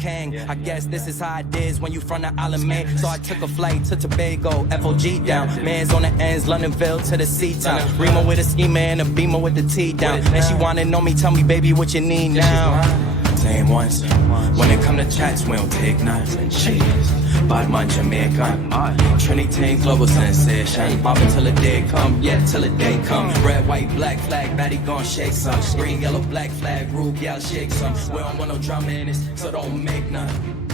king. I guess this is how it is when you from the island, man. So I took a flight to Tobago, FOG down. Man's on the ends, Londonville to the C-town. Remo with a schema and a beamer with the T down. And she wanna know me, tell me, baby, what you need now. Same ones. When it come to chats, we don't take knives and cheese. Bad man Jamaican, Trinity global sensation. Pop until the day come, yeah, till the day come. Red, white, black flag, baddie gon' shake some. Green, yellow, black flag, rule, y'all shake some. We don't want no drama in this, so don't make none.